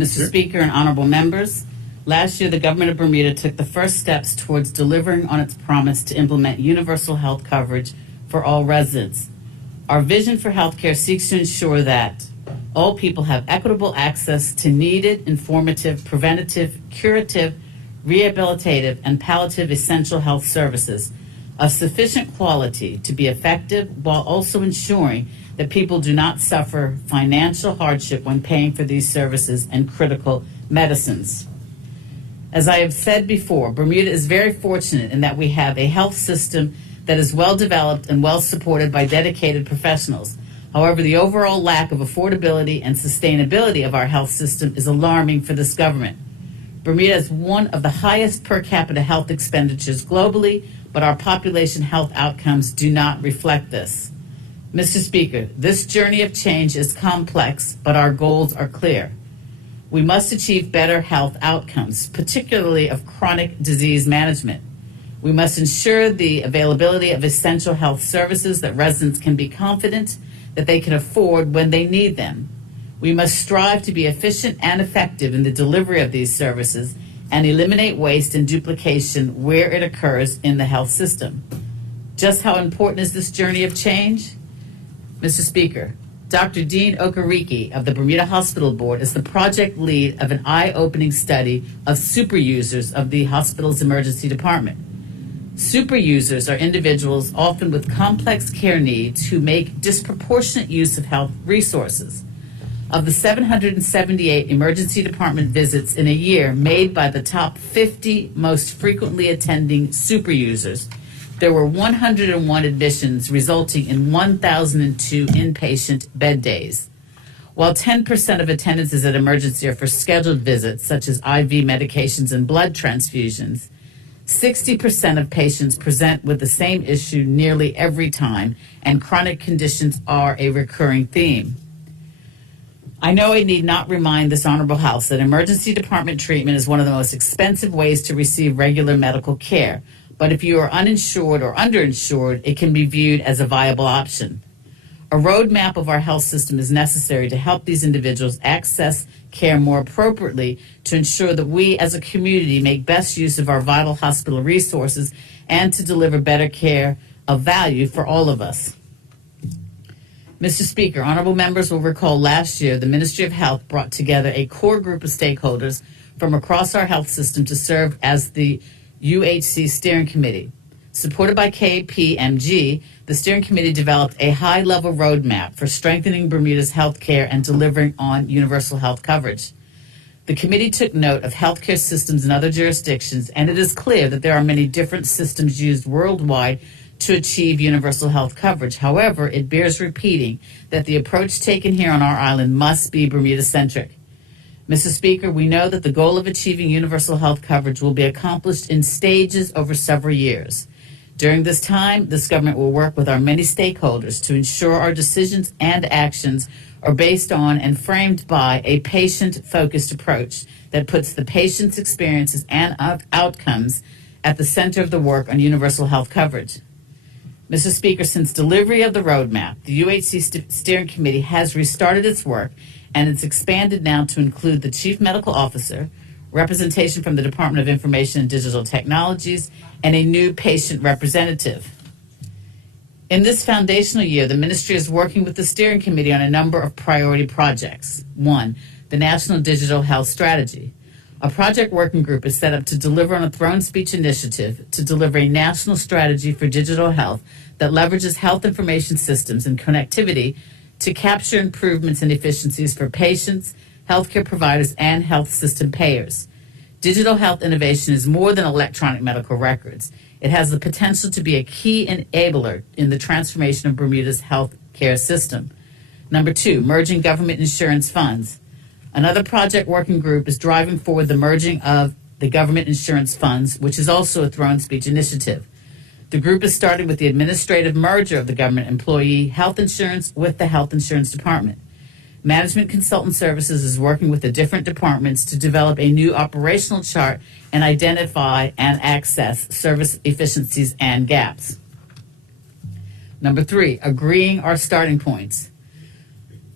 Mr. Speaker and honorable members, last year the government of Bermuda took the first steps towards delivering on its promise to implement universal health coverage for all residents. Our vision for healthcare seeks to ensure that all people have equitable access to needed, informative, preventative, curative, rehabilitative, and palliative essential health services of sufficient quality to be effective, while also ensuring that people do not suffer financial hardship when paying for these services and critical medicines. As I have said before, Bermuda is very fortunate in that we have a health system that is well developed and well supported by dedicated professionals. However, the overall lack of affordability and sustainability of our health system is alarming for this government. Bermuda has one of the highest per capita health expenditures globally, but our population health outcomes do not reflect this. Mr. Speaker, this journey of change is complex, but our goals are clear. We must achieve better health outcomes, particularly of chronic disease management. We must ensure the availability of essential health services that residents can be confident that they can afford when they need them. We must strive to be efficient and effective in the delivery of these services and eliminate waste and duplication where it occurs in the health system. Just how important is this journey of change? Mr. Speaker, Dr. Dean Uhc of the Bermuda Hospital Board is the project lead of an eye-opening study of super users of the hospital's emergency department. Super users are individuals often with complex care needs who make disproportionate use of health resources. Of the 778 emergency department visits in a year made by the top 50 most frequently attending super users, there were 101 admissions, resulting in 1,002 inpatient bed days. While 10% of attendances at emergency are for scheduled visits, such as IV medications and blood transfusions, 60% of patients present with the same issue nearly every time, and chronic conditions are a recurring theme. I know I need not remind this honorable House that emergency department treatment is one of the most expensive ways to receive regular medical care. But if you are uninsured or underinsured, it can be viewed as a viable option. A roadmap of our health system is necessary to help these individuals access care more appropriately to ensure that we as a community make best use of our vital hospital resources and to deliver better care of value for all of us. Mr. Speaker, honorable members will recall last year the Ministry of Health brought together a core group of stakeholders from across our health system to serve as the Uhc Steering Committee. Supported by KPMG, the Steering Committee developed a high-level roadmap for strengthening Bermuda's health care and delivering on universal health coverage. The committee took note of healthcare systems in other jurisdictions, and it is clear that there are many different systems used worldwide to achieve universal health coverage. However, it bears repeating that the approach taken here on our island must be Bermuda-centric. Mr. Speaker, we know that the goal of achieving universal health coverage will be accomplished in stages over several years. During this time, this government will work with our many stakeholders to ensure our decisions and actions are based on and framed by a patient-focused approach that puts the patient's experiences and outcomes at the center of the work on universal health coverage. Mr. Speaker, since delivery of the roadmap, the Uhc Steering Committee has restarted its work, and it's expanded now to include the Chief Medical Officer, representation from the Department of Information and Digital Technologies, and a new patient representative. In this foundational year, the Ministry is working with the Steering Committee on a number of priority projects. 1, the National Digital Health Strategy. A project working group is set up to deliver on a throne speech initiative to deliver a national strategy for digital health that leverages health information systems and connectivity to capture improvements and efficiencies for patients, healthcare providers, and health system payers. Digital health innovation is more than electronic medical records. It has the potential to be a key enabler in the transformation of Bermuda's health care system. Number 2, merging government insurance funds. Another project working group is driving forward the merging of the government insurance funds, which is also a throne speech initiative. The group is starting with the administrative merger of the government employee health insurance with the health insurance department. Management Consultant Services is working with the different departments to develop a new operational chart and identify and access service efficiencies and gaps. Number 3, agreeing our starting points.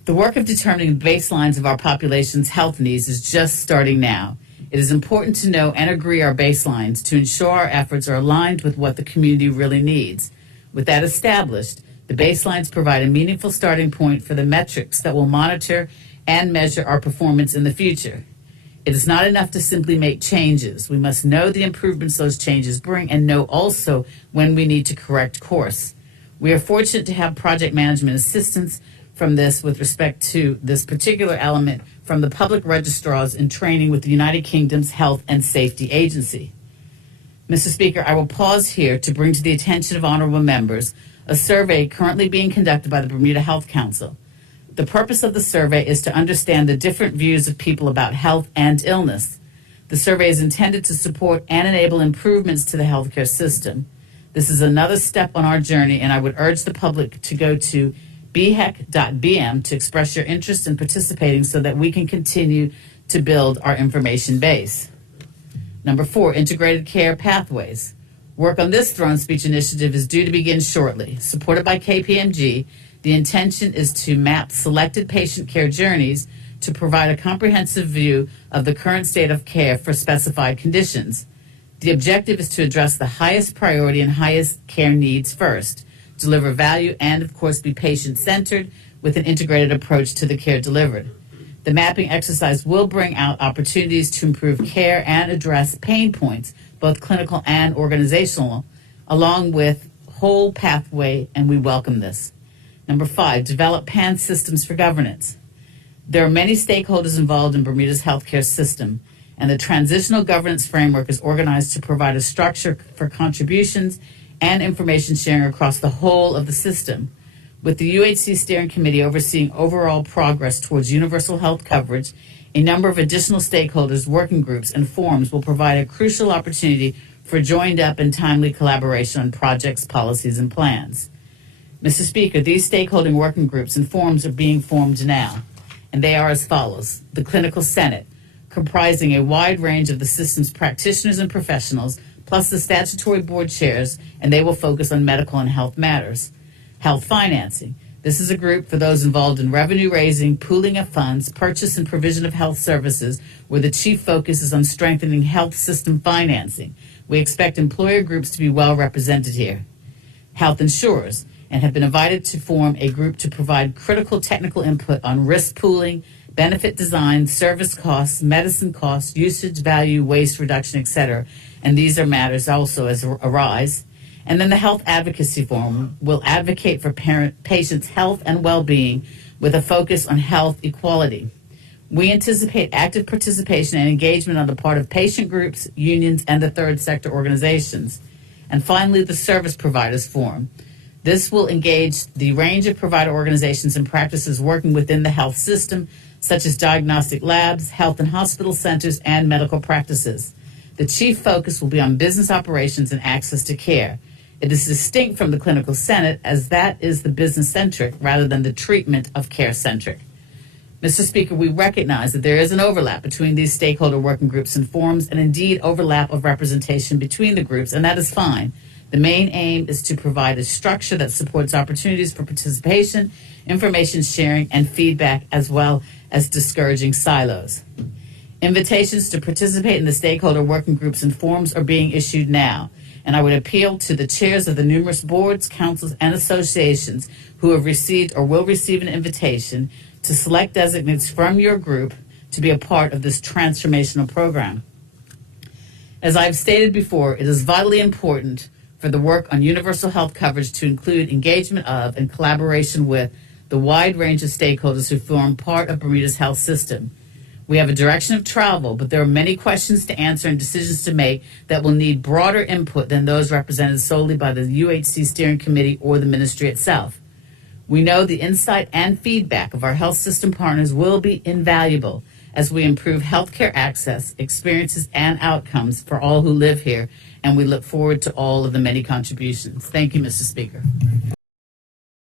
The work of determining the baselines of our population's health needs is just starting now. It is important to know and agree our baselines to ensure our efforts are aligned with what the community really needs. With that established, the baselines provide a meaningful starting point for the metrics that will monitor and measure our performance in the future. It is not enough to simply make changes. We must know the improvements those changes bring and know also when we need to correct course. We are fortunate to have project management assistance from this with respect to this particular element from the public registrars in training with the United Kingdom's Health and Safety Agency. Mr. Speaker, I will pause here to bring to the attention of honorable members a survey currently being conducted by the Bermuda Health Council. The purpose of the survey is to understand the different views of people about health and illness. The survey is intended to support and enable improvements to the healthcare system. This is another step on our journey, and I would urge the public to go to bhec.bm to express your interest in participating so that we can continue to build our information base. Number 4, integrated care pathways. Work on this throne speech initiative is due to begin shortly. Supported by KPMG, the intention is to map selected patient care journeys to provide a comprehensive view of the current state of care for specified conditions. The objective is to address the highest priority and highest care needs first, deliver value, and, of course, be patient-centered with an integrated approach to the care delivered. The mapping exercise will bring out opportunities to improve care and address pain points, both clinical and organizational, along with whole pathway, and we welcome this. Number 5, develop PAN systems for governance. There are many stakeholders involved in Bermuda's healthcare system, and the transitional governance framework is organized to provide a structure for contributions and information sharing across the whole of the system. With the UHC Steering Committee overseeing overall progress towards universal health coverage, a number of additional stakeholders, working groups, and forums will provide a crucial opportunity for joined-up and timely collaboration on projects, policies, and plans. Mr. Speaker, these stakeholding working groups and forums are being formed now, and they are as follows. The Clinical Senate, comprising a wide range of the system's practitioners and professionals, plus the statutory board chairs, and they will focus on medical and health matters. Health financing. This is a group for those involved in revenue raising, pooling of funds, purchase and provision of health services, where the chief focus is on strengthening health system financing. We expect employer groups to be well represented here. Health insurers, and have been invited to form a group to provide critical technical input on risk pooling, benefit design, service costs, medicine costs, usage, value, waste reduction, etc. And these are matters also as arise. And then the Health Advocacy Forum will advocate for patients' health and well-being with a focus on health equality. We anticipate active participation and engagement on the part of patient groups, unions, and the third sector organizations. And finally, the Service Providers Forum. This will engage the range of provider organizations and practices working within the health system, such as diagnostic labs, health and hospital centers, and medical practices. The chief focus will be on business operations and access to care. It is distinct from the Clinical Senate, as that is the business-centric rather than the treatment of care-centric. Mr. Speaker, we recognize that there is an overlap between these stakeholder working groups and forums, and indeed overlap of representation between the groups, and that is fine. The main aim is to provide a structure that supports opportunities for participation, information sharing, and feedback, as well as discouraging silos. Invitations to participate in the stakeholder working groups and forums are being issued now, and I would appeal to the chairs of the numerous boards, councils, and associations who have received or will receive an invitation to select designates from your group to be a part of this transformational program. As I've stated before, it is vitally important for the work on universal health coverage to include engagement of and collaboration with the wide range of stakeholders who form part of Bermuda's health system. We have a direction of travel, but there are many questions to answer and decisions to make that will need broader input than those represented solely by the UHC Steering Committee or the Ministry itself. We know the insight and feedback of our health system partners will be invaluable as we improve healthcare access, experiences, and outcomes for all who live here, and we look forward to all of the many contributions. Thank you, Mr. Speaker.